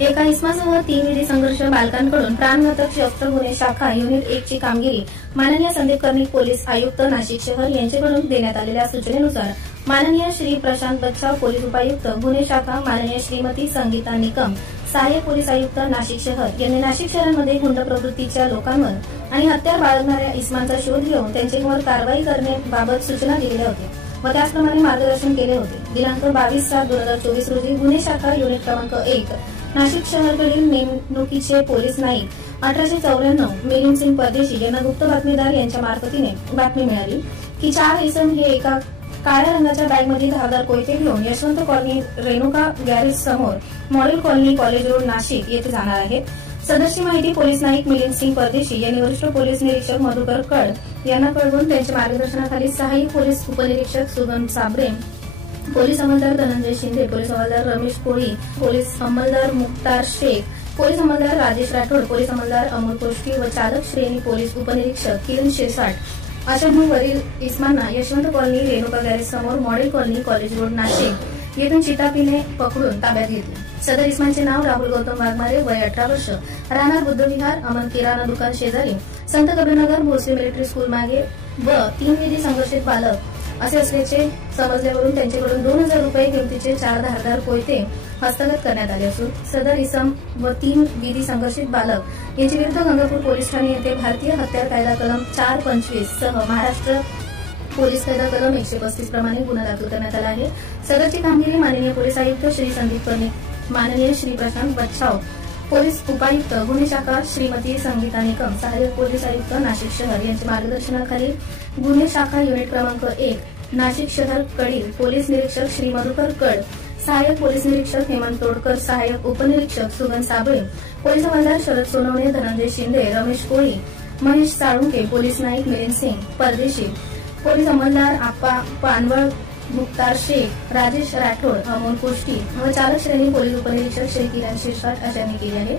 एका इसमासह 3 विधी संघर्ष बालकांकडून प्राणघातक शस्त्र गुन्हे शाखा युनिट 1 ची कामगिरी माननीय संदीप कर्णिक पोलीस आयुक्त नाशिक शहर यांच्याकडून देण्यात आलेल्या सूचनेनुसार माननीय श्री प्रशांत बच्छाव पोलीस उपायुक्त गुन्हे शाखा माननीय श्रीमती संगीता निकम सहाय्यक पोलीस आयुक्त नाशिक शहर यांनी नाशिक शहरामध्ये गुंड प्रवृत्तीच्या लोकांवर आणि हत्यार बाळगणाऱ्या इसमांचा शोध घेऊन त्यांच्यावर कारवाई करण्याबाबत सूचना दिलेल्या होत्या व त्याचप्रमाणे मार्गदर्शन केले होते। दिनांक 22/7/2024 रोजी गुन्हे शाखा युनिट क्रमांक 1 नाशिक शहराकडील नेमणुकीचे पोलीस नाईक 1894 मिलिंद सिंग परदेशी यांना गुप्त बातमीदार यांच्या मार्फतीने बातमी मिळाली की 4 इसम हे एका काळ्या रंगाच्या बॅगमध्ये धारदार कोयते घेऊन यशवंत कॉलनी रेणुका गॅरेज समोर model colony college road Nashik येथे जाणार आहेत। सदरची माहिती पोलीस नाईक मिलिंद सिंग परदेशी यांनी वरिष्ठ पोलीस निरीक्षक मधुकर कड यांना कळवून त्यांच्या मार्गदर्शनाखाली सहाय्यक पोलीस उपनिरीक्षक सुगम साबरे, पोलीस अंमलदार धनंजय शिंदे, पोलीस अंमलदार रमेश कोळी, पोलीस अंमलदार मुक्तार शेख, पोलीस अंमलदार राजेश राठोड, पोलीस अंमलदार अमोल कोष्टी व चालक श्रेणी पोलीस उपनिरीक्षक किरण शिरसाट अशा वरील इस्मांना यशवंत कॉलनी रेणुका गॅरेज समोर model colony college road Nashik येथून चितापीने पकडून ताब्यात घेतले। सदर इस्मांचे नाव राहुल गौतम वाघमारे, वय 18 वर्ष, राहणार बुद्धविहार, अमन किराणा दुकान शेजारी, संत कबीरनगर, भोसले मिलिटरी स्कूल मागे व 3 विधी संघर्षित बालक असे असल्याचे समजल्यावरून त्यांच्याकडून 2000 रुपये किमतीचे 4 धारदार कोयते हस्तगत करण्यात आले असून सदर इसम व 3 विधी संघर्षित बालक यांच्या विरुद्ध गंगापूर पोलीस ठाणे येथे भारतीय हत्यार कायदा कलम 425 सह महाराष्ट्र पोलीस कायदा कलम 135 प्रमाणे गुन्हा दाखल करण्यात आला आहे। सदरची कामगिरी माननीय पोलीस आयुक्त श्री संदीप कर्णिक, माननीय श्री प्रशांत बच्छाव पोलीस उपायुक्त गुन्हे शाखा श्रीमती संगीता निकम सहाय्यक पोलीस आयुक्त नाशिक शहर यांच्या मार्गदर्शनाखाली गुन्हे शाखा युनिट क्रमांक 1 नाशिक शहर कडील पोलीस निरीक्षक श्री मधुकर कड, सहाय्यक पोलीस निरीक्षक हेमंत तोडकर, सहाय्यक उपनिरीक्षक सुगन साबळे, पोलीस अंमलदार शरद सोनवणे, धनंजय शिंदे, रमेश कोळी, महेश साळुंके, पोलीस नाईक मिलिंद सिंग परदेशी, पोलीस अंमलदार आप्पा पानवळ, मुक्तार शेख, राजेश राठोड, अमोल कोष्टी व चालक श्रेणी पोलीस उपनिरीक्षक श्री किरण शिरसाट अशांनी केले आहे।